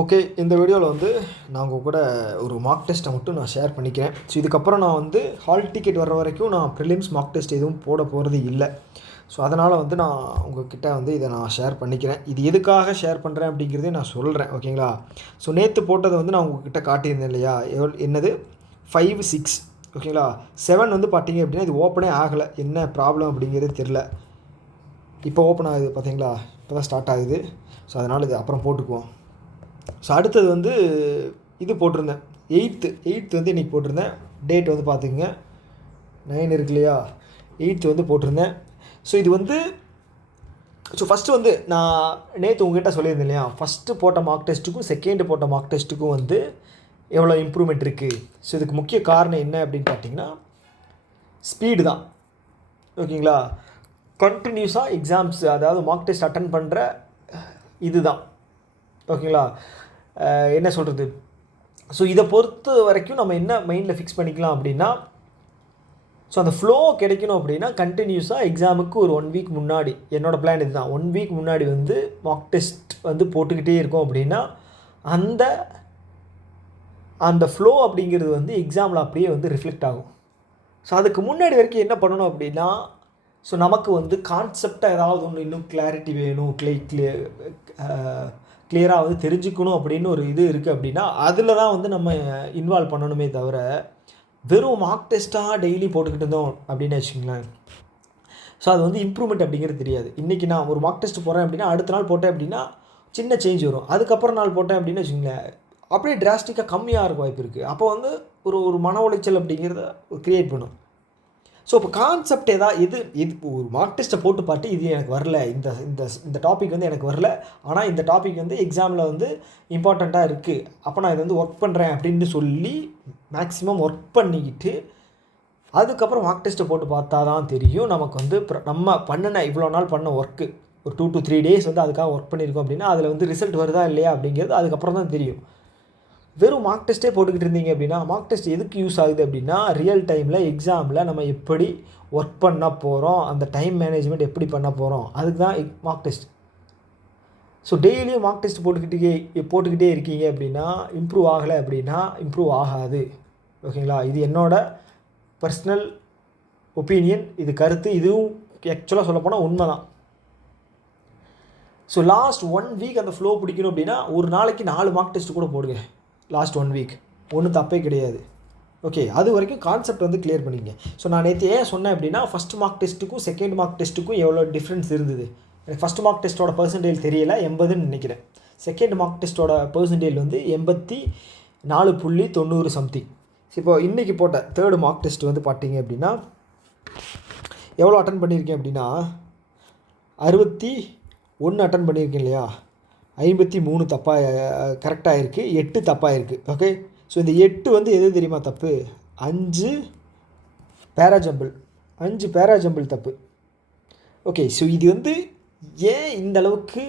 Okay. இந்த வீடியோவில் வந்து நான் உங்கள் கூட ஒரு மார்க் டெஸ்ட்டை மட்டும் நான் ஷேர் பண்ணிக்கிறேன். ஸோ இதுக்கப்புறம் நான் வந்து ஹால் டிக்கெட் வர்ற வரைக்கும் நான் ப்ரிலிம்ஸ் மார்க் டெஸ்ட் எதுவும் போட போகிறது இல்லை. ஸோ அதனால் வந்து நான் உங்கள்கிட்ட வந்து இதை நான் ஷேர் பண்ணிக்கிறேன். இது எதுக்காக ஷேர் பண்ணுறேன் அப்படிங்கிறதே நான் சொல்கிறேன். ஓகேங்களா? ஸோ நேற்று போட்டதை வந்து நான் உங்கள்கிட்ட காட்டியிருந்தேன் இல்லையா? என்னது 5, 6 ஓகேங்களா? 7 வந்து பார்த்தீங்க அப்படின்னா இது ஓப்பனே ஆகலை. என்ன ப்ராப்ளம் அப்படிங்கிறது தெரில. இப்போ ஓப்பன் ஆகுது பார்த்தீங்களா? இப்போ தான் ஸ்டார்ட் ஆகுது. ஸோ அதனால் இது அப்புறம் போட்டுக்குவோம். ஸோ அடுத்தது வந்து இது போட்டிருந்தேன். எயித்து வந்து இன்றைக்கி போட்டிருந்தேன். டேட் வந்து பார்த்துக்குங்க, 9 இருக்கு இல்லையா? 8 வந்து போட்டிருந்தேன். ஸோ இது வந்து ஃபஸ்ட்டு வந்து நான் நேற்று உங்ககிட்ட சொல்லியிருந்தேன் இல்லையா? ஃபஸ்ட்டு போட்ட மார்க் டெஸ்ட்டுக்கும் செகண்டு போட்ட மார்க் டெஸ்ட்டுக்கும் வந்து எவ்வளோ இம்ப்ரூவ்மெண்ட் இருக்குது. ஸோ இதுக்கு முக்கிய காரணம் என்ன அப்படின்னு பார்த்தீங்கன்னா ஸ்பீடு தான். ஓகேங்களா? கண்டினியூஸாக எக்ஸாம்ஸ், அதாவது மார்க் டெஸ்ட் அட்டன் பண்ணுற இது தான். ஓகேங்களா? என்ன சொல்கிறது? ஸோ இதை பொறுத்த வரைக்கும் நம்ம என்ன மைண்டில் ஃபிக்ஸ் பண்ணிக்கலாம் அப்படின்னா, ஸோ அந்த ஃப்ளோ கிடைக்கணும் அப்படின்னா கண்டினியூஸாக எக்ஸாமுக்கு ஒரு 1 வீக் முன்னாடி, என்னோடய பிளான் இது தான், 1 வீக் முன்னாடி வந்து மார்க் டெஸ்ட் வந்து போட்டுக்கிட்டே இருக்கோம் அப்படின்னா அந்த ஃப்ளோ அப்படிங்கிறது வந்து எக்ஸாமில் அப்படியே வந்து ரிஃப்ளெக்ட் ஆகும். ஸோ அதுக்கு முன்னாடி வரைக்கும் என்ன பண்ணணும் அப்படின்னா, ஸோ நமக்கு வந்து கான்செப்டாக ஏதாவது ஒன்று இன்னும் கிளாரிட்டி வேணும், கிளியராக வந்து தெரிஞ்சுக்கணும் அப்படின்னு ஒரு இது இருக்குது அப்படின்னா அதில் தான் வந்து நம்ம இன்வால்வ் பண்ணணுமே தவிர, வெறும் மார்க் டெஸ்ட்டாக டெய்லி போட்டுக்கிட்டு இருந்தோம் அப்படின்னு வச்சுக்கோங்களேன், ஸோ அது வந்து இம்ப்ரூவ்மெண்ட் அப்படிங்கிறது தெரியாது. இன்றைக்கி நான் ஒரு மார்க் டெஸ்ட் போகிறேன் அப்படின்னா அடுத்த நாள் போட்டேன் அப்படின்னா சின்ன சேஞ்ச் வரும். அதுக்கப்புறம் நாள் போட்டேன் அப்படின்னு வச்சுக்கோங்களேன், அப்படியே டிராஸ்டிக்காக கம்மியாக இருக்க வாய்ப்பு இருக்குது. அப்போ வந்து ஒரு மன உளைச்சல் அப்படிங்கிறத க்ரியேட் பண்ணும். ஸோ இப்போ கான்செப்ட் எது ஒரு மார்க் டெஸ்ட்டை போட்டு பார்த்து இது எனக்கு வரல, இந்த டாபிக் வந்து எனக்கு வரல, ஆனால் இந்த டாபிக் வந்து எக்ஸாமில் வந்து இம்பார்ட்டண்ட்டாக இருக்குது, அப்போ நான் இதை வந்து ஒர்க் பண்ணுறேன் அப்படின்னு சொல்லி மேக்ஸிமம் ஒர்க் பண்ணிக்கிட்டு அதுக்கப்புறம் மார்க் டெஸ்ட்டை போட்டு பார்த்தா தான் தெரியும் நமக்கு வந்து நம்ம இவ்வளோ நாள் பண்ண ஒர்க்கு ஒரு 2 to 3 days வந்து அதுக்காக ஒர்க் பண்ணியிருக்கோம் அப்படின்னா அதில் வந்து ரிசல்ட் வருதா இல்லையா அப்படிங்கிறது அதுக்கப்புறம் தான் தெரியும். வெறும் மார்க் டெஸ்ட்டே போட்டுக்கிட்டு இருந்தீங்க அப்படின்னா, மார்க் டெஸ்ட் எதுக்கு யூஸ் ஆகுது அப்படின்னா, ரியல் டைமில் எக்ஸாமில் நம்ம எப்படி ஒர்க் பண்ண போகிறோம், அந்த டைம் மேனேஜ்மெண்ட் எப்படி பண்ண போகிறோம், அதுக்கு தான் மார்க் டெஸ்ட். ஸோ டெய்லியும் மார்க் டெஸ்ட் போட்டுக்கிட்டே இருக்கீங்க அப்படின்னா இம்ப்ரூவ் ஆகலை அப்படின்னா இம்ப்ரூவ் ஆகாது. ஓகேங்களா? இது என்னோட பர்சனல் ஒப்பீனியன், இது கருத்து. இதுவும் ஆக்சுவலாக சொல்லப்போனால் உண்மை தான். ஸோ லாஸ்ட் 1 வீக் அந்த ஃப்ளோ பிடிக்கணும் அப்படின்னா ஒரு நாளைக்கு 4 மார்க் டெஸ்ட் கூட போடுங்க. லாஸ்ட் 1 வீக் ஒன்றும் தப்பே கிடையாது. ஓகே, அது வரைக்கும் கான்செப்ட் வந்து கிளியர் பண்ணிங்க. ஸோ நான் நேற்று ஏன் சொன்னேன் அப்படின்னா, ஃபஸ்ட் மார்க் டெஸ்ட்டுக்கும் செகண்ட் மார்க் டெஸ்ட்டுக்கும் எவ்வளோ டிஃப்ரென்ஸ் இருந்தது. எனக்கு ஃபஸ்ட் மார்க் டெஸ்ட்டோட பர்சன்டேஜ் தெரியலை, 80ன்னு நினைக்கிறேன். செகண்ட் மார்க் டெஸ்ட்டோட பர்சன்டேஜ் வந்து 84.90 சம்திங். இப்போ இன்றைக்கி போட்ட தேர்டு மார்க் டெஸ்ட் வந்து பார்த்தீங்க அப்படின்னா எவ்வளோ அட்டன் பண்ணியிருக்கேன் அப்படின்னா 61 அட்டன் பண்ணியிருக்கேன் இல்லையா? 53 தப்பாக கரெக்டாக இருக்குது, 8 தப்பாக இருக்குது. ஓகே, ஸோ இந்த 8 வந்து எது தெரியுமா தப்பு? 5 பேராஜம்பிள் தப்பு. ஓகே, ஸோ இது வந்து ஏன் இந்த அளவுக்கு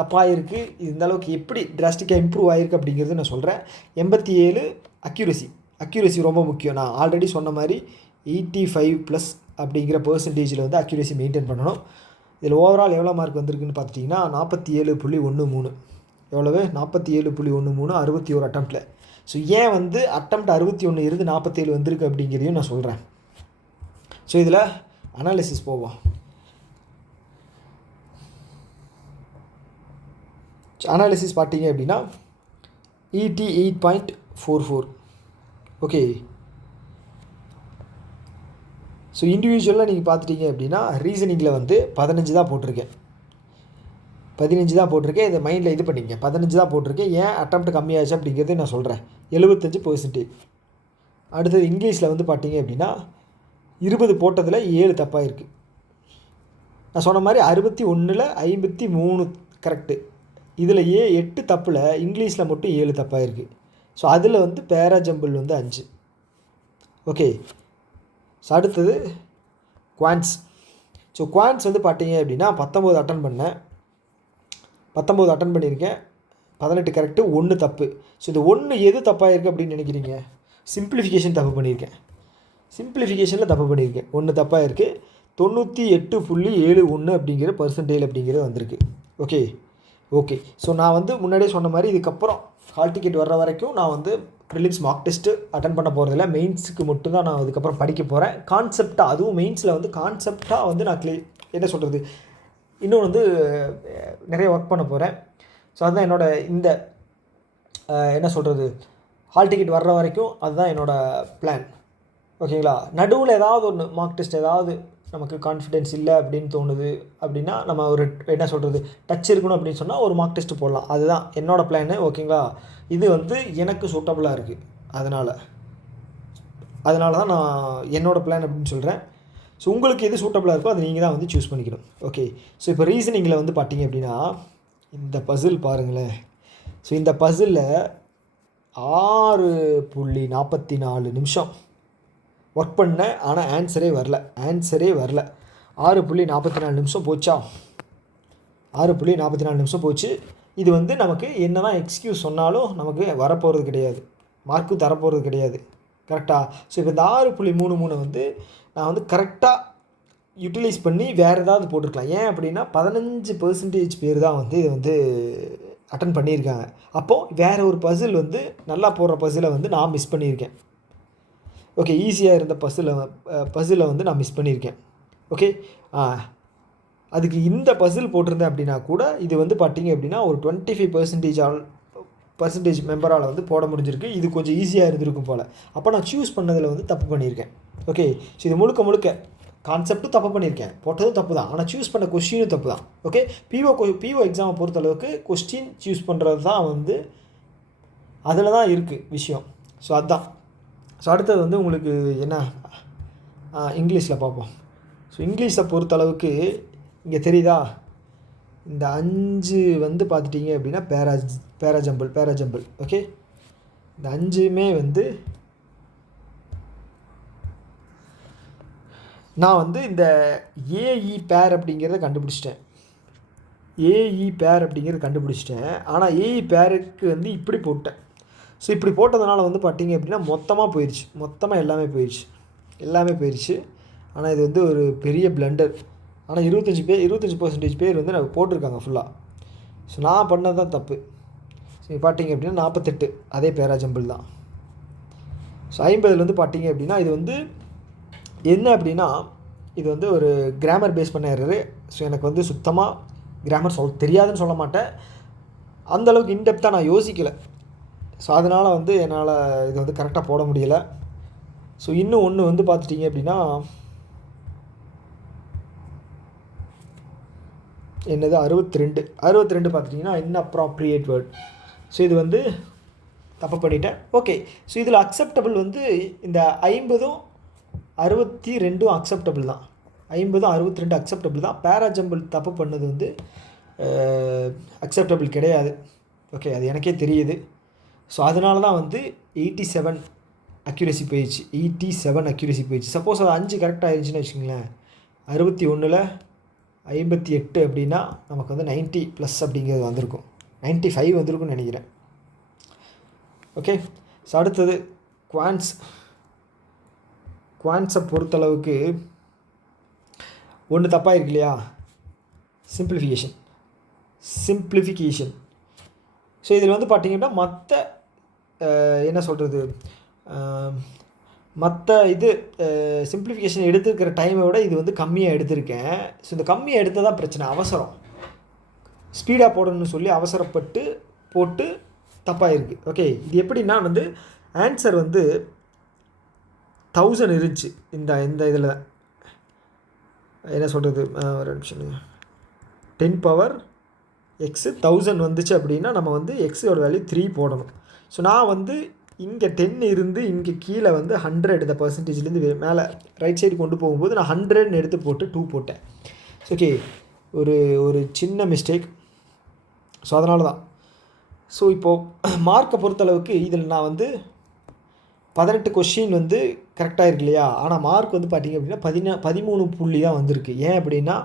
தப்பாக இருக்குது, இந்த அளவுக்கு எப்படி டிராஸ்டிக்காக இம்ப்ரூவ் ஆகிருக்கு அப்படிங்கிறது நான் சொல்கிறேன். 87 அக்யூரசி ரொம்ப முக்கியம். நான் ஆல்ரெடி சொன்ன மாதிரி 85+ அப்படிங்கிற பர்சன்டேஜில் வந்து அக்யூரசி மெயின்டைன் பண்ணணும். இதில் ஓவரால் எவ்வளோ மார்க் வந்திருக்குன்னு பார்த்துட்டிங்கன்னா 47.13. எவ்வளவு? 47.13, 61 அட்டம்ப்டில். ஸோ ஏன் வந்து அட்டம்ப்ட் 61 இருந்து 47 வந்திருக்கு அப்படிங்கிறதையும் நான் சொல்கிறேன். ஸோ இதில் அனாலிசிஸ் போவோம். அனாலிசிஸ் பார்த்தீங்க அப்படின்னா ET 8.44. ஓகே, ஸோ இண்டிவிஜுவலாக நீங்கள் பார்த்துட்டிங்க அப்படின்னா ரீசனிங்கில் வந்து 15 தான் போட்டிருக்கேன். இதை மைண்டில் இது பண்ணிங்க. 15 தான் போட்டிருக்கேன். ஏன் அட்டம்ப்ட் கம்மியாச்சு அப்படிங்கிறது நான் சொல்கிறேன். 75%. அடுத்தது இங்கிலீஷில் வந்து பார்த்தீங்க அப்படின்னா 20 போட்டதில் 7 தப்பாக இருக்குது. நான் சொன்ன மாதிரி 61ல் 53 கரெக்டு. இதில் 8 தப்பில் இங்கிலீஷில் மட்டும் 7 தப்பாக இருக்குது. ஸோ அதில் வந்து பேராஜம்பிள் வந்து 5. ஓகே, ஸோ அடுத்தது குவான்ஸ். ஸோ குவான்ஸ் வந்து பார்த்தீங்க அப்படின்னா 19 அட்டன் பண்ணியிருக்கேன். 18 கரெக்டு, 1 தப்பு. ஸோ இது 1 எது தப்பாக இருக்குது அப்படின்னு நினைக்கிறீங்க? சிம்பிளிஃபிகேஷனில் தப்பு பண்ணியிருக்கேன். 1 தப்பாக இருக்குது. 98.71 அப்படிங்கிற பர்சன்டேஜ் அப்படிங்கிறது வந்திருக்கு. Okay, okay. ஸோ நான் வந்து முன்னாடியே சொன்ன மாதிரி இதுக்கப்புறம் ஹால் டிக்கெட் வர்ற வரைக்கும் நான் வந்து ப்ரிலிம்ஸ் மார்க் டெஸ்ட்டு அட்டன் பண்ண போகிறதில்ல. மெயின்ஸுக்கு மட்டும் தான் நான் அதுக்கப்புறம் படிக்க போகிறேன். கான்செப்டாக, அதுவும் மெயின்ஸில் வந்து கான்செப்டாக வந்து நான் என்ன சொல்கிறது, இன்னும் வந்து நிறைய ஒர்க் பண்ண போகிறேன். ஸோ அதுதான் என்னோடய இந்த என்ன சொல்கிறது, ஹால் டிக்கெட் வர்ற வரைக்கும் அதுதான் என்னோடய பிளான். ஓகேங்களா. நடுவில் ஏதாவது ஒன்று மார்க் டெஸ்ட் ஏதாவது நமக்கு கான்ஃபிடென்ஸ் இல்லை அப்படின்னு தோணுது அப்படின்னா, நம்ம ஒரு என்ன சொல்கிறது, டச் இருக்கணும் அப்படின்னு சொன்னால் ஒரு மார்க் டெஸ்ட்டு போடலாம். அதுதான் என்னோடய பிளானு. ஓகேங்களா. இது வந்து எனக்கு சூட்டபுளாக இருக்குது. அதனால தான் நான் என்னோடய பிளான் அப்படின்னு சொல்கிறேன். ஸோ உங்களுக்கு எது சூட்டபுளாக இருக்கோ அதை நீங்கள் தான் வந்து சூஸ் பண்ணிக்கணும். ஓகே. ஸோ இப்போ ரீசனிங்கில் வந்து பார்த்தீங்க அப்படின்னா, இந்த பசில் பாருங்களேன். ஸோ இந்த பசிலில் 6.44 நிமிஷம் ஒர்க் பண்ணேன். ஆனால் ஆன்சரே வரல. 6.44 நிமிஷம் போச்சா? 6.44 நிமிஷம் போச்சு. இது வந்து நமக்கு என்ன தான் எக்ஸ்கியூஸ் சொன்னாலும் நமக்கு வரப்போகிறது கிடையாது, மார்க்கும் தரப்போகிறது கிடையாது. கரெக்டாக? ஸோ இப்போ இந்த 6.33 வந்து நான் வந்து கரெக்டாக யூட்டிலைஸ் பண்ணி வேறு ஏதாவது போட்டிருக்கலாம். ஏன் அப்படின்னா 15% பேர் தான் வந்து இதை வந்து அட்டன் பண்ணியிருக்காங்க. அப்போது வேறு ஒரு பசில் வந்து நல்லா போடுற பசிலை வந்து நான் மிஸ் பண்ணியிருக்கேன். ஓகே. ஈஸியாக இருந்த பசிலை வந்து நான் மிஸ் பண்ணியிருக்கேன். ஓகே. அதுக்கு இந்த பசில் போட்டிருந்தேன் அப்படின்னா கூட இது வந்து பார்த்தீங்க அப்படின்னா ஒரு 25% மெம்பரால் வந்து போட முடிஞ்சிருக்கு. இது கொஞ்சம் ஈஸியாக இருந்திருக்கும் போல். அப்போ நான் சூஸ் பண்ணதில் வந்து தப்பு பண்ணியிருக்கேன். ஓகே. ஸோ இது முழுக்க கான்செப்ட்டும் தப்பு பண்ணியிருக்கேன், போட்டதும் தப்பு தான். ஆனால் சூஸ் பண்ண கொஸ்டினும் தப்பு தான். ஓகே. பிஓ எக்ஸாமை பொறுத்தளவுக்கு கொஸ்டின் சூஸ் பண்ணுறது தான் வந்து அதில் தான் இருக்குது விஷயம். ஸோ அதுதான். ஸோ அடுத்தது வந்து உங்களுக்கு என்ன, இங்கிலீஷில் பார்ப்போம். ஸோ இங்கிலீஷை பொறுத்தளவுக்கு இங்கே தெரியுதா, இந்த 5 வந்து பார்த்துட்டிங்க அப்படின்னா பேராஜம்பிள். ஓகே. இந்த 5மே வந்து நான் வந்து இந்த ஏஇ பேர் அப்படிங்கிறத கண்டுபிடிச்சிட்டேன். ஆனால் ஏஇ பேருக்கு வந்து இப்படி போட்டேன். ஸோ இப்படி போட்டதுனால வந்து பார்த்தீங்க அப்படின்னா மொத்தமாக எல்லாமே போயிடுச்சு. ஆனால் இது வந்து ஒரு பெரிய பிளண்டர். ஆனால் 25% பேர் வந்து நான் போட்டிருக்காங்க ஃபுல்லாக. ஸோ நான் பண்ணது தான் தப்பு. ஸோ பார்த்தீங்க அப்படின்னா 48 அதே பேராஜம்பிள் தான். ஸோ 50 வந்து பார்த்தீங்க அப்படின்னா இது வந்து என்ன அப்படின்னா, இது வந்து ஒரு கிராமர் பேஸ் பண்ண எரரு. ஸோ எனக்கு வந்து சுத்தமாக கிராமர் தெரியாதுன்னு சொல்ல மாட்டேன், அந்தளவுக்கு இன்டெப்த்தாக நான் யோசிக்கலை. ஸோ அதனால் வந்து என்னால் இது வந்து கரெக்டாக போட முடியலை. ஸோ இன்னும் ஒன்று வந்து பார்த்துட்டிங்க அப்படின்னா, என்னது 62 பார்த்துட்டிங்கன்னா இன்அப்ராப்ரியேட் வேர்ட். ஸோ இது வந்து தப்பு பண்ணிட்டேன். ஓகே. ஸோ இதில் அக்செப்டபிள் வந்து இந்த 50ம் 62 அக்செப்டபிள் தான். 50 62 அக்செப்டபிள் தான். பேராஜம்பிள் தப்பு பண்ணது வந்து அக்செப்டபிள் கிடையாது. ஓகே. அது எனக்கே தெரியுது. ஸோ அதனால தான் வந்து 87 அக்யூரசி போயிடுச்சு. சப்போஸ் அது 5 கரெக்டாக ஆயிடுச்சுன்னு வச்சுக்கோங்களேன், 61ல் 58 அப்படின்னா நமக்கு வந்து 90+ அப்படிங்கிறது வந்திருக்கும். 95 வந்திருக்கும்னு நினைக்கிறேன். ஓகே. ஸோ அடுத்தது குவான்ஸை பொறுத்தளவுக்கு ஒன்று தப்பாக இருக்கு இல்லையா, சிம்பிளிஃபிகேஷன். ஸோ இதில் வந்து பார்த்திங்கன்னா என்ன சொல்கிறது, மற்ற இது சிம்பிளிஃபிகேஷன் எடுத்துருக்கிற டைமை விட இது வந்து கம்மியாக எடுத்திருக்கேன். ஸோ இந்த கம்மியாக எடுத்ததான் பிரச்சனை. அவசரம், ஸ்பீடாக போடணும்னு சொல்லி அவசரப்பட்டு போட்டு தப்பாக இருக்குது. ஓகே. இது எப்படின்னா வந்து ஆன்சர் வந்து 1000 இருந்துச்சு. இந்த இதில் என்ன சொல்கிறது, ஒரு நிமிஷம், 10 பவர் எக்ஸு 1000 வந்துச்சு அப்படின்னா நம்ம வந்து எக்ஸோட வேல்யூ 3 போடணும். ஸோ நான் வந்து இங்கே 10 இருந்து இங்கே கீழே வந்து 100 இந்த பர்சன்டேஜ்லேருந்து மேலே ரைட் சைடு கொண்டு போகும்போது நான் 100 எடுத்து போட்டு 2 போட்டேன். ஓகே. ஒரு சின்ன மிஸ்டேக். ஸோ அதனால தான். ஸோ இப்போது மார்க்கை பொறுத்தளவுக்கு இதில் நான் வந்து 18 கொஷின் வந்து கரெக்டாக இருக்கு இல்லையா, ஆனால் மார்க் வந்து பார்த்திங்க அப்படின்னா 13 புள்ளி தான் வந்திருக்கு. ஏன் அப்படின்னா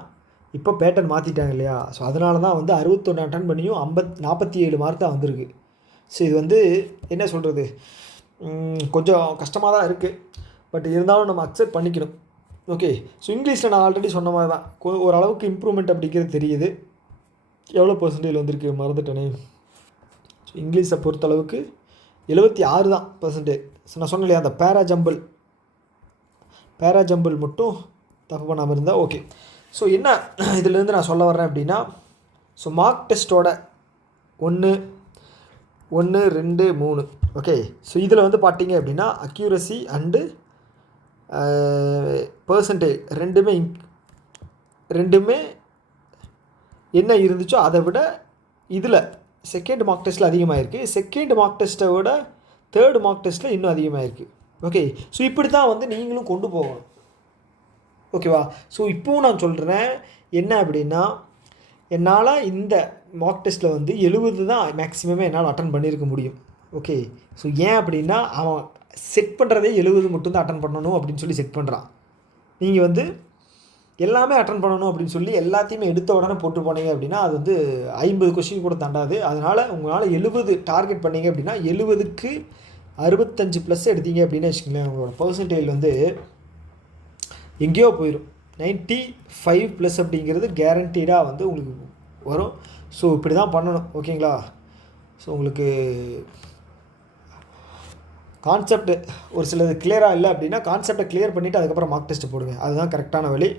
இப்போ பேட்டர்ன் மாற்றிட்டாங்க இல்லையா. ஸோ அதனால தான் வந்து 61 அட்டன் பண்ணியும் 47 மார்க் தான் வந்திருக்கு. ஸோ இது வந்து என்ன சொல்கிறது, கொஞ்சம் கஷ்டமாக தான் இருக்குது. பட் இருந்தாலும் நம்ம அக்செப்ட் பண்ணிக்கணும். ஓகே. ஸோ இங்கிலீஷில் நான் ஆல்ரெடி சொன்ன மாதிரி தான் ஓரளவுக்கு இம்ப்ரூவ்மெண்ட் அப்படிங்கிறது தெரியுது. எவ்வளோ பர்சன்டேஜ் வந்திருக்கு மறந்துட்டேனே. ஸோ இங்கிலீஷை பொறுத்தளவுக்கு 76 தான் பர்சன்டேஜ். ஸோ நான் சொன்னேன் இல்லையா, அந்த பேரா ஜம்பிள் மட்டும் தப்பு பண்ணாமல் இருந்தால் ஓகே. ஸோ என்ன இதிலேருந்து நான் சொல்ல வர்றேன் அப்படின்னா, ஸோ மார்க் டெஸ்ட்டோட 1 1 2 3 ஓகே. ஸோ இதில் வந்து பார்த்தீங்க அப்படின்னா அக்யூரசி அண்டு பர்சன்டேஜ் ரெண்டுமே என்ன இருந்துச்சோ அதை விட இதில் செகண்ட் மார்க் டெஸ்ட்டில் அதிகமாக இருக்குது. செகண்ட் மார்க் டெஸ்ட்டை விட தேர்டு மார்க் டெஸ்ட்டில் இன்னும் அதிகமாக இருக்குது. ஓகே. ஸோ இப்படி தான் வந்து நீங்களும் கொண்டு போகணும். ஓகேவா? ஸோ இப்போவும் நான் சொல்கிறேன் என்ன அப்படின்னா, என்னால் இந்த மார்க் டெஸ்ட்டில் வந்து 70 தான் மேக்ஸிமமே என்னால் அட்டன் பண்ணியிருக்க முடியும். ஓகே. ஸோ ஏன் அப்படின்னா அவன் செட் பண்ணுறதே 70 மட்டும்தான் அட்டன் பண்ணணும் அப்படின்னு சொல்லி செட் பண்ணுறான். நீங்கள் வந்து எல்லாமே அட்டன் பண்ணணும் அப்படின்னு சொல்லி எல்லாத்தையுமே எடுத்த உடனே போட்டு போனீங்க அப்படின்னா அது வந்து 50 கொஸ்டின் கூட தாண்டாது. அதனால் உங்களால் 70 டார்கெட் பண்ணிங்க அப்படின்னா 70க்கு 65 ப்ளஸ் எடுத்தீங்க அப்படின்னு வச்சுக்கோங்களேன், உங்களோட பர்சன்டேஜ் வந்து எங்கேயோ போயிடும். 95 ப்ளஸ் அப்படிங்கிறது கேரண்டீடாக வந்து உங்களுக்கு வரும். ஸோ இப்படி தான் பண்ணணும். ஓகேங்களா? ஸோ உங்களுக்கு கான்செப்ட் ஒரு சிலது கிளியராக இல்லை அப்படின்னா கான்செப்டை கிளியர் பண்ணிவிட்டு அதுக்கப்புறம் மார்க் டெஸ்ட்டு போடுங்க. அதுதான் கரெக்டான வழி.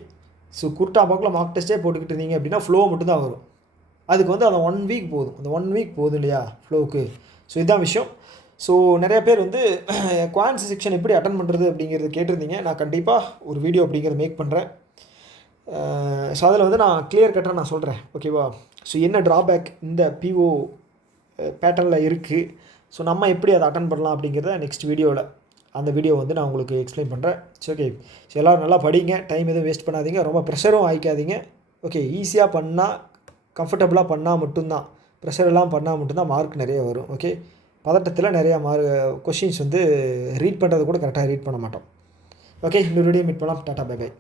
ஸோ குர்ட்டா பாக்கில் மார்க் டெஸ்ட்டே போட்டுக்கிட்டு இருந்தீங்க அப்படின்னா ஃப்ளோ மட்டும்தான் வரும். அதுக்கு வந்து அந்த 1 வீக் போதும். அந்த 1 வீக் போதும் இல்லையா ஃப்ளோவுக்கு. ஸோ இதுதான் விஷயம். ஸோ நிறைய பேர் வந்து குவான்ஸ் செக்ஷன் எப்படி அட்டன் பண்ணுறது அப்படிங்கிறது கேட்டிருந்தீங்க. நான் கண்டிப்பாக ஒரு வீடியோ அப்படிங்கிறத மேக் பண்ணுறேன். ஸோ அதில் வந்து நான் கிளியர் கட்டாக நான் சொல்கிறேன். ஓகேவா? ஸோ என்ன ட்ராபேக் இந்த பிஓ பேட்டர்னில் இருக்குது, ஸோ நம்ம எப்படி அதை அட்டன் பண்ணலாம் அப்படிங்கிறத நெக்ஸ்ட் வீடியோவில் அந்த வீடியோ வந்து நான் உங்களுக்கு எக்ஸ்பிளைன் பண்ணுறேன். So okay. ஸோ எல்லோரும் நல்லா படிங்க, டைம் எதுவும் வேஸ்ட் பண்ணாதீங்க, ரொம்ப ப்ரெஷரும் ஆகிக்காதீங்க. ஓகே. ஈஸியாக பண்ணால் கம்ஃபர்டபுளாக பண்ணால் மட்டும்தான், ப்ரெஷரெல்லாம் பண்ணால் மட்டும்தான் மார்க் நிறைய வரும். ஓகே. பதட்டத்தில் நிறையா கொஷின்ஸ் வந்து ரீட் பண்ணுறது கூட கரெக்டாக ரீட் பண்ண மாட்டோம். ஓகே. இன்னொரு வீடியோ மீட் பண்ணலாம். டாட்டா பை பை.